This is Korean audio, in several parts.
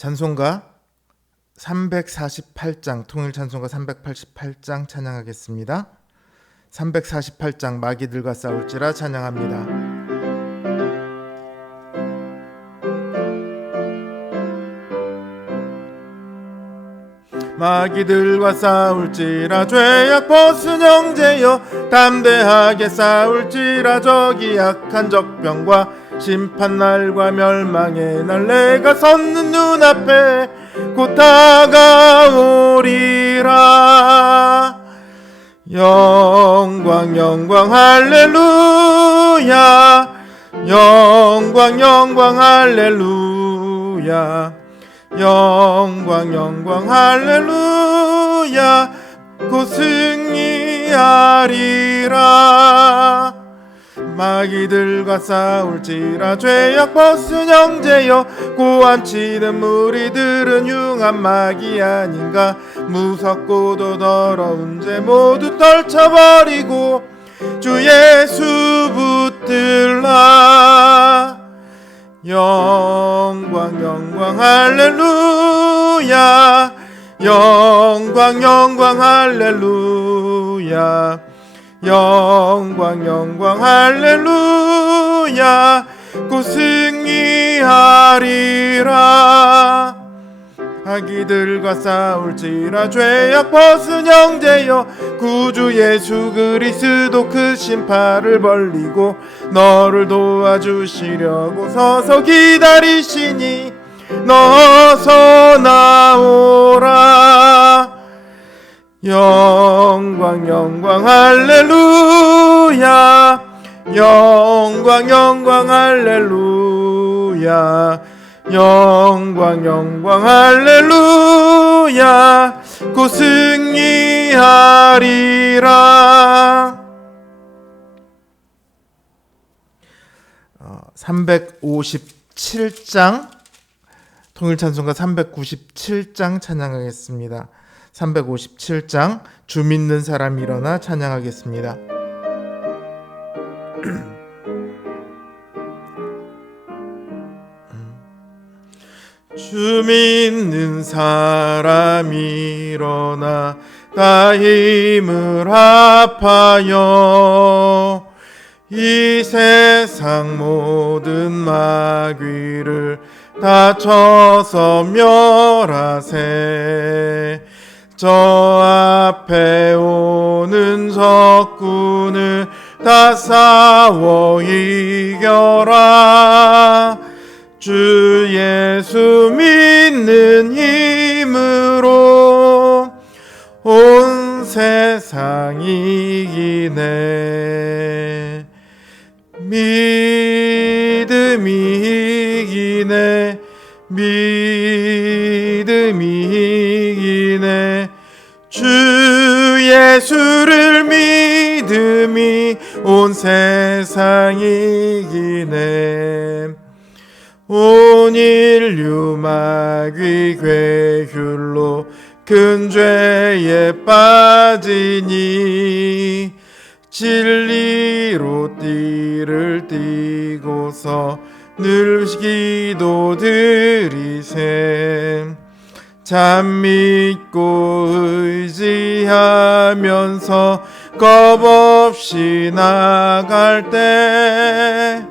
찬송가 348장, 통일찬송가 388장 찬양하겠습니다. 348장 마귀들과 싸울지라 찬양합니다. 마귀들과 싸울지라 죄악 벗은 형제여, 담대하게 싸울지라. 저기 약한 적병과 심판날과 멸망의 날 내가 섰는 눈앞에 곧 다가오리라. 영광 영광 할렐루야, 영광 영광 할렐루야, 영광 영광 할렐루야. 곧 승리하리라. 마귀들과 싸울지라. 죄악 벗은 형제여, 고함치는 무리들은 흉한 마귀 아닌가. 무섭고도 더러운 죄 모두 떨쳐버리고 주 예수 붙들라. 영광 영광 할렐루야, 영광 영광 할렐루야, 영광 영광 할렐루야. 곧 승리하리라. 마귀들과 싸울지라. 죄악 벗은 형제여, 구주 예수 그리스도 크신 팔을 벌리고 너를 도와주시려고 서서 기다리시니 너서 나오라. 영광 영광 할렐루야, 영광 영광 할렐루야, 영광 영광 할렐루야. 곧 승리하리라. 357장 통일찬송가 397장 찬양하겠습니다. 357장 주 믿는 사람 일어나 찬양하겠습니다. 주 믿는 사람 일어나 다 힘을 합하여 이 세상 모든 마귀를 다 쳐서 멸하세. 저 앞에 오는 적군을 다 싸워 이겨라. 주 예수 믿는 힘으로 온 세상 이기네. 믿음이 이기네, 믿음이 이기네. 주 예수를 믿음이 온 세상 이기네. 온 인류 마귀 괴휼로 큰 죄에 빠지니 진리로 띠를 띠고서 늘 기도 드리세. 참 믿고 의지하면서 겁없이 나갈 때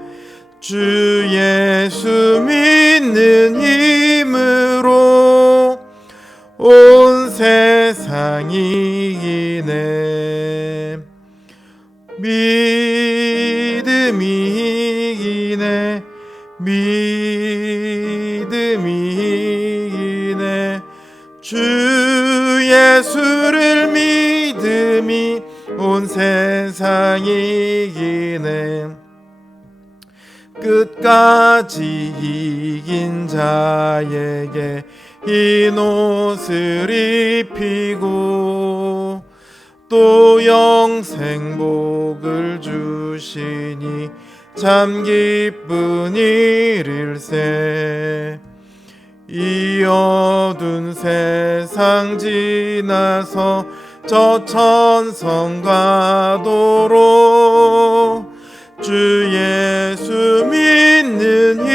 주 예수 믿는 힘으로 온 세상 이기네. 믿음이 이기네, 믿음이 이기네. 주 예수를 믿음이 온 세상 이기네. 끝까지 이긴 자에게 흰 옷을 입히고 또 영생 복을 주시니 참 기쁜 일일세. 이 어두운 세상 지나서 저 천성 가도록 주 예수 믿는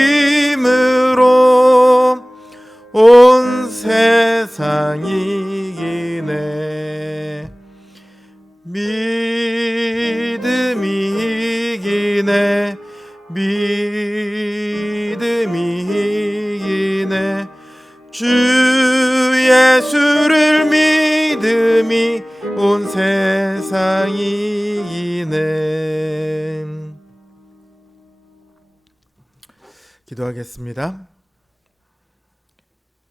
힘으로 온 이기네 믿음이 이기네 주 예수를 믿음이 온 세상이 이기네. 기도하겠습니다.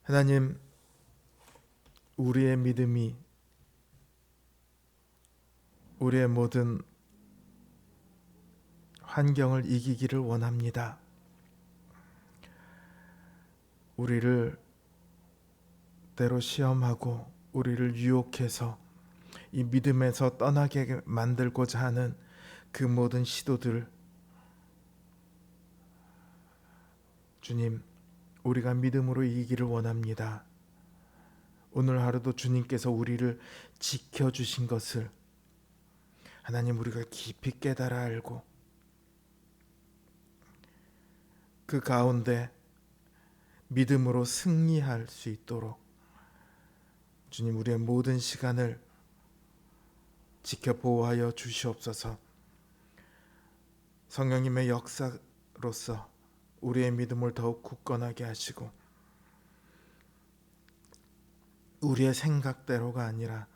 하나님, 우리의 믿음이 우리의 모든 환경을 이기기를 원합니다. 우리를 때로 시험하고 우리를 유혹해서 이 믿음에서 떠나게 만들고자 하는 그 모든 시도들, 주님, 우리가 믿음으로 이기기를 원합니다. 오늘 하루도 주님께서 우리를 지켜주신 것을 하나님 우리가 깊이 깨달아 알고 그 가운데 믿음으로 승리할 수 있도록 주님 우리의 모든 시간을 지켜 보호하여 주시옵소서. 성령님의 역사로서 우리의 믿음을 더욱 굳건하게 하시고 우리의 생각대로가 아니라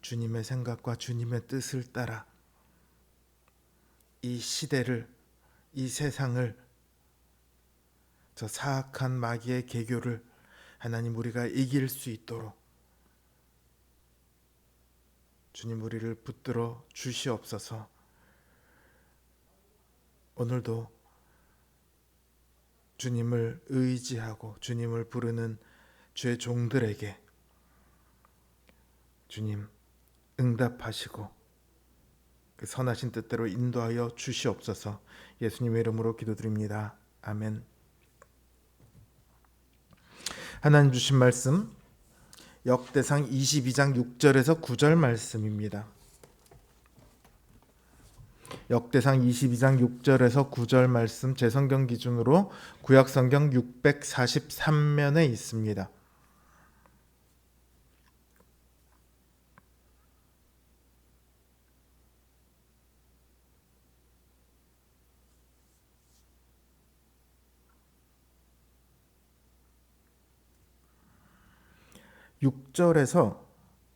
주님의 생각과 주님의 뜻을 따라 이 시대를, 이 세상을, 저 사악한 마귀의 계교를 하나님 우리가 이길 수 있도록 주님 우리를 붙들어 주시옵소서. 오늘도 주님을 의지하고 주님을 부르는 주의 종들에게 주님 응답하시고 그 선하신 뜻대로 인도하여 주시옵소서. 예수님의 이름으로 기도드립니다. 아멘. 하나님 주신 말씀 역대상 22장 6절에서 9절 말씀입니다. 역대상 22장 6절에서 9절 말씀 제 성경 기준으로 구약성경 643면에 있습니다. (6절에서)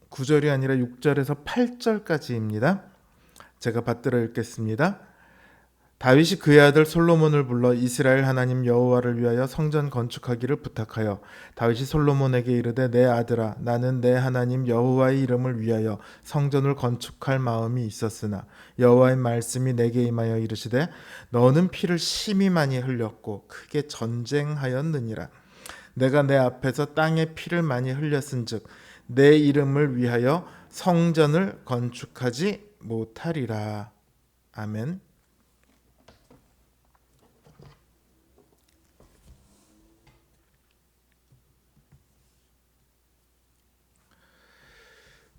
9절이 아니라 6절에서 8절까지입니다. 제가 받들어 읽겠습니다. 다윗이 그의 아들 솔로몬을 불러 이스라엘 하나님 여호와를 위하여 성전 건축하기를 부탁하여 다윗이 솔로몬에게 이르되 내 아들아 나는 내 하나님 여호와의 이름을 위하여 성전을 건축할 마음이 있었으나 여호와의 말씀이 내게 임하여 이르시되 너는 피를 심히 많이 흘렸고 크게 전쟁하였느니라. 내가 내 앞에서 땅에 피를 많이 흘렸은즉 내 이름을 위하여 성전을 건축하지 못하리라. 아멘.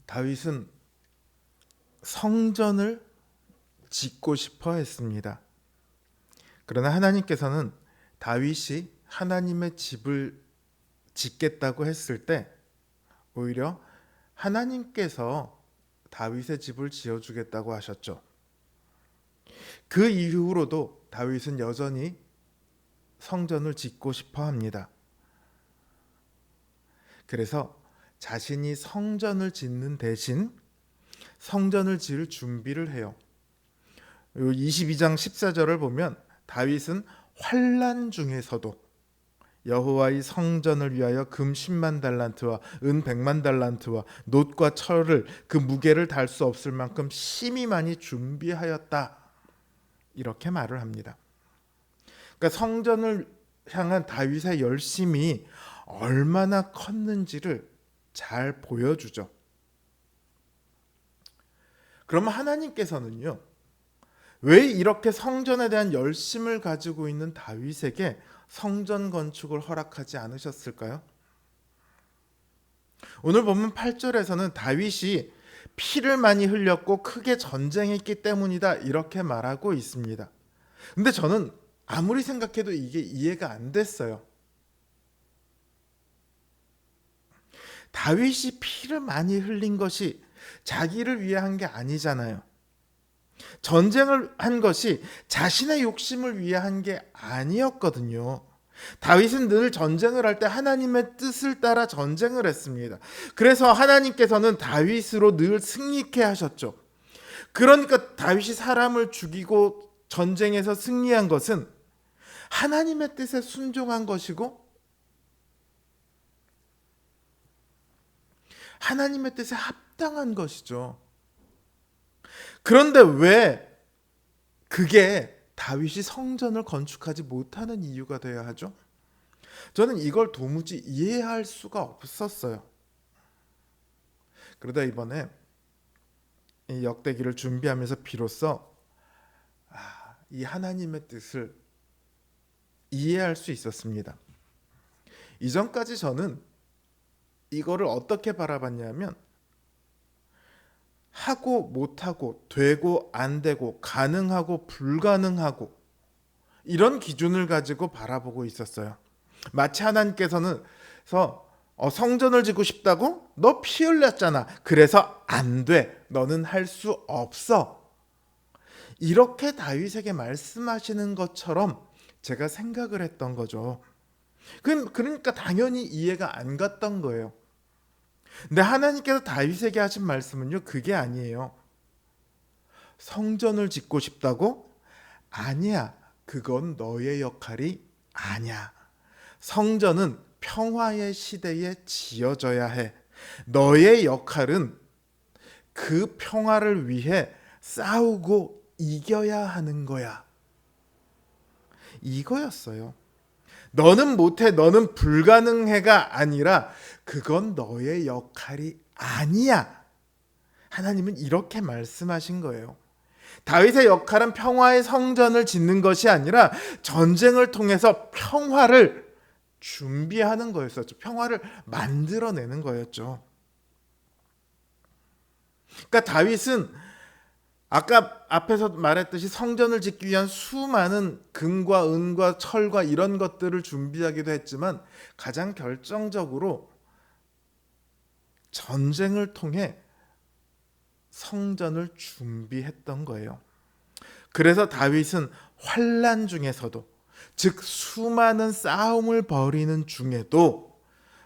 다윗은 성전을 짓고 싶어 했습니다. 그러나 하나님께서는 다윗이 하나님의 집을 짓겠다고 했을 때 오히려 하나님께서 다윗의 집을 지어주겠다고 하셨죠. 그 이후로도 다윗은 여전히 성전을 짓고 싶어 합니다. 그래서 자신이 성전을 짓는 대신 성전을 지을 준비를 해요. 22장 14절을 보면 다윗은 환난 중에서도 여호와의 성전을 위하여 금 10만 달란트와 은 100만 달란트와 놋과 철을 그 무게를 달 수 없을 만큼 심히 많이 준비하였다. 이렇게 말을 합니다. 그러니까 성전을 향한 다윗의 열심이 얼마나 컸는지를 잘 보여주죠. 그러면 하나님께서는요, 왜 이렇게 성전에 대한 열심을 가지고 있는 다윗에게 성전 건축을 허락하지 않으셨을까요? 오늘 보면 8절에서는 다윗이 피를 많이 흘렸고 크게 전쟁했기 때문이다 이렇게 말하고 있습니다. 근데 저는 아무리 생각해도 이게 이해가 안 됐어요. 다윗이 피를 많이 흘린 것이 자기를 위해 한 게 아니잖아요. 전쟁을 한 것이 자신의 욕심을 위해 한 게 아니었거든요. 다윗은 늘 전쟁을 할 때 하나님의 뜻을 따라 전쟁을 했습니다. 그래서 하나님께서는 다윗으로 늘 승리케 하셨죠. 그러니까 다윗이 사람을 죽이고 전쟁에서 승리한 것은 하나님의 뜻에 순종한 것이고 하나님의 뜻에 합당한 것이죠. 그런데 왜 그게 다윗이 성전을 건축하지 못하는 이유가 되어야 하죠? 저는 이걸 도무지 이해할 수가 없었어요. 그러다 이번에 이 역대기를 준비하면서 비로소 이 하나님의 뜻을 이해할 수 있었습니다. 이전까지 저는 이거를 어떻게 바라봤냐면 하고 못하고 되고 안 되고 가능하고 불가능하고 이런 기준을 가지고 바라보고 있었어요. 마치 하나님께서는 성전을 짓고 싶다고? 너 피 흘렸잖아. 그래서 안 돼. 너는 할 수 없어. 이렇게 다윗에게 말씀하시는 것처럼 제가 생각을 했던 거죠. 그러니까 당연히 이해가 안 갔던 거예요. 근데 하나님께서 다윗에게 하신 말씀은요, 그게 아니에요. 성전을 짓고 싶다고? 아니야. 그건 너의 역할이 아니야. 성전은 평화의 시대에 지어져야 해. 너의 역할은 그 평화를 위해 싸우고 이겨야 하는 거야. 이거였어요. 너는 못해, 너는 불가능해가 아니라 그건 너의 역할이 아니야. 하나님은 이렇게 말씀하신 거예요. 다윗의 역할은 평화의 성전을 짓는 것이 아니라 전쟁을 통해서 평화를 준비하는 거였었죠. 평화를 만들어내는 거였죠. 그러니까 다윗은 아까 앞에서 말했듯이 성전을 짓기 위한 수많은 금과 은과 철과 이런 것들을 준비하기도 했지만 가장 결정적으로 전쟁을 통해 성전을 준비했던 거예요. 그래서 다윗은 환난 중에서도, 즉 수많은 싸움을 벌이는 중에도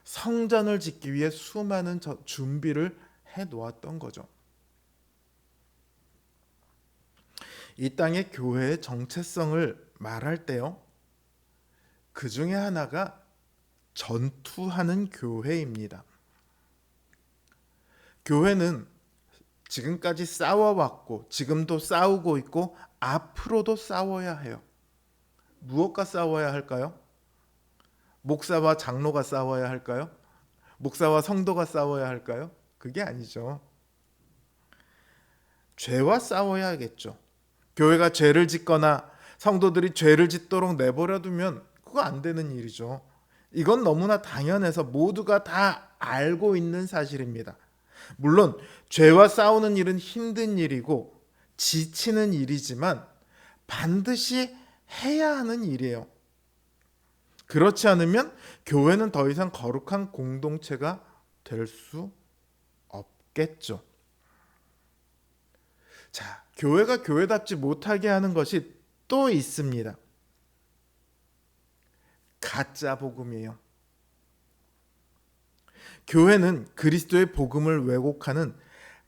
성전을 짓기 위해 수많은 준비를 해 놓았던 거죠. 이 땅의 교회의 정체성을 말할 때요, 그 중에 하나가 전투하는 교회입니다. 교회는 지금까지 싸워왔고 지금도 싸우고 있고 앞으로도 싸워야 해요. 무엇과 싸워야 할까요? 목사와 장로가 싸워야 할까요? 목사와 성도가 싸워야 할까요? 그게 아니죠. 죄와 싸워야겠죠. 교회가 죄를 짓거나 성도들이 죄를 짓도록 내버려 두면 그거 안 되는 일이죠. 이건 너무나 당연해서 모두가 다 알고 있는 사실입니다. 물론 죄와 싸우는 일은 힘든 일이고 지치는 일이지만 반드시 해야 하는 일이에요. 그렇지 않으면 교회는 더 이상 거룩한 공동체가 될 수 없겠죠. 자, 교회가 교회답지 못하게 하는 것이 또 있습니다. 가짜 복음이에요. 교회는 그리스도의 복음을 왜곡하는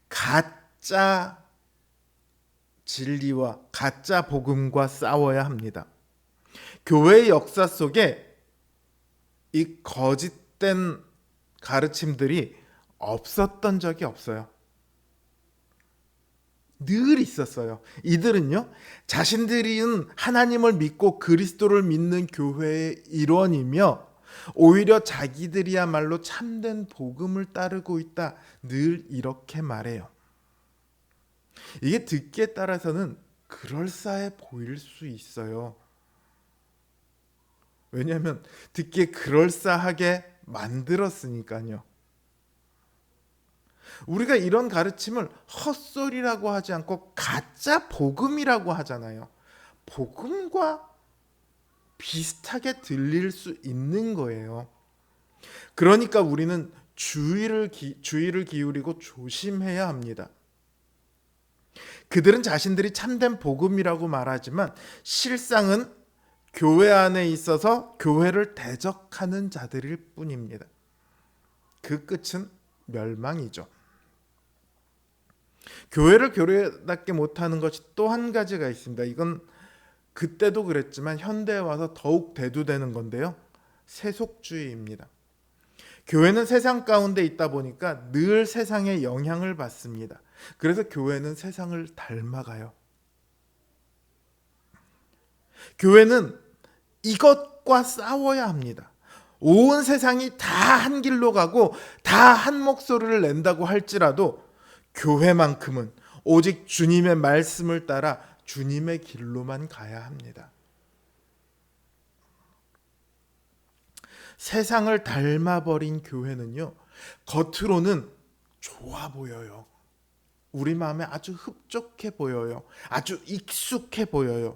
가짜 진리와 가짜 복음과 싸워야 합니다. 교회의 역사 속에 이 거짓된 가르침들이 없었던 적이 없어요. 늘 있었어요. 이들은요, 자신들은 하나님을 믿고 그리스도를 믿는 교회의 일원이며 오히려 자기들이야말로 참된 복음을 따르고 있다. 늘 이렇게 말해요. 이게 듣기에 따라서는 그럴싸해 보일 수 있어요. 왜냐하면 듣기에 그럴싸하게 만들었으니까요. 우리가 이런 가르침을 헛소리라고 하지 않고 가짜 복음이라고 하잖아요. 복음과 비슷하게 들릴 수 있는 거예요. 그러니까 우리는 주의를 기울이고 조심해야 합니다. 그들은 자신들이 참된 복음이라고 말하지만 실상은 교회 안에 있어서 교회를 대적하는 자들일 뿐입니다. 그 끝은 멸망이죠. 교회를 교회답게 못하는 것이 또 한 가지가 있습니다. 이건 그때도 그랬지만 현대에 와서 더욱 대두되는 건데요. 세속주의입니다. 교회는 세상 가운데 있다 보니까 늘 세상의 영향을 받습니다. 그래서 교회는 세상을 닮아가요. 교회는 이것과 싸워야 합니다. 온 세상이 다 한 길로 가고 다 한 목소리를 낸다고 할지라도 교회만큼은 오직 주님의 말씀을 따라 주님의 길로만 가야 합니다. 세상을 닮아버린 교회는요, 겉으로는 좋아 보여요. 우리 마음에 아주 흡족해 보여요. 아주 익숙해 보여요.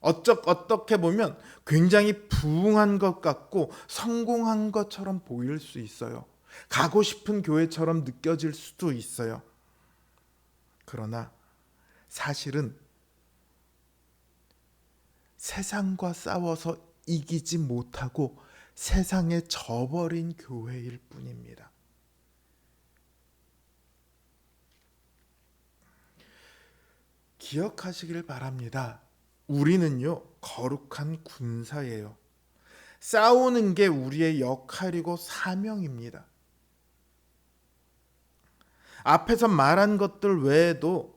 어떻게 보면 굉장히 부흥한 것 같고 성공한 것처럼 보일 수 있어요. 가고 싶은 교회처럼 느껴질 수도 있어요. 그러나 사실은 세상과 싸워서 이기지 못하고 세상에 져버린 교회일 뿐입니다. 기억하시길 바랍니다. 우리는요, 거룩한 군사예요. 싸우는 게 우리의 역할이고 사명입니다. 앞에서 말한 것들 외에도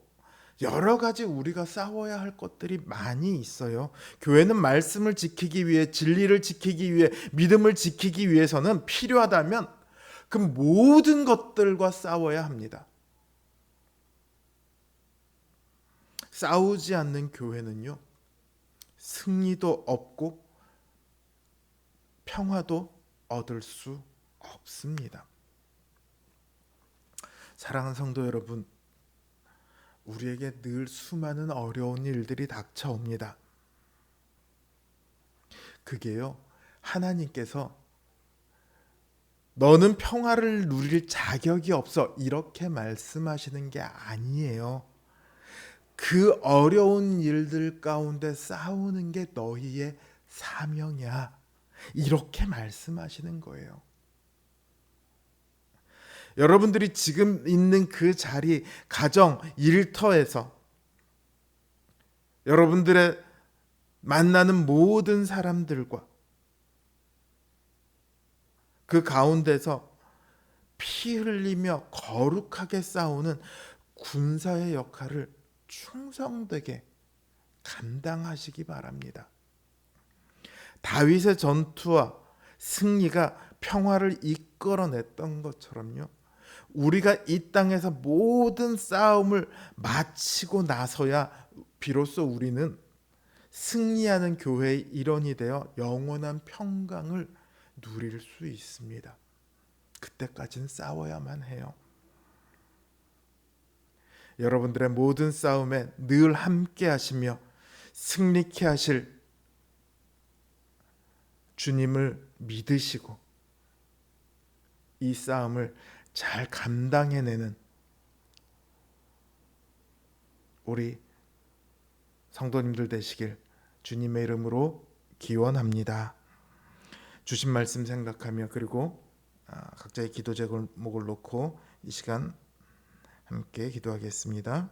여러 가지 우리가 싸워야 할 것들이 많이 있어요. 교회는 말씀을 지키기 위해, 진리를 지키기 위해, 믿음을 지키기 위해서는 필요하다면 그 모든 것들과 싸워야 합니다. 싸우지 않는 교회는요, 승리도 없고 평화도 얻을 수 없습니다. 사랑하는 성도 여러분, 우리에게 늘 수많은 어려운 일들이 닥쳐옵니다. 그게요, 하나님께서 너는 평화를 누릴 자격이 없어 이렇게 말씀하시는 게 아니에요. 그 어려운 일들 가운데 싸우는 게 너희의 사명이야. 이렇게 말씀하시는 거예요. 여러분들이 지금 있는 그 자리, 가정, 일터에서 여러분들의 만나는 모든 사람들과 그 가운데서 피 흘리며 거룩하게 싸우는 군사의 역할을 충성되게 감당하시기 바랍니다. 다윗의 전투와 승리가 평화를 이끌어냈던 것처럼요, 우리가 이 땅에서 모든 싸움을 마치고 나서야 비로소 우리는 승리하는 교회의 일원이 되어 영원한 평강을 누릴 수 있습니다. 그때까지는 싸워야만 해요. 여러분들의 모든 싸움에 늘 함께 하시며 승리케 하실 주님을 믿으시고 이 싸움을 잘 감당해내는 우리 성도님들 되시길 주님의 이름으로 기원합니다. 주신 말씀 생각하며, 그리고 각자의 기도 제목을 놓고 이 시간 함께 기도하겠습니다.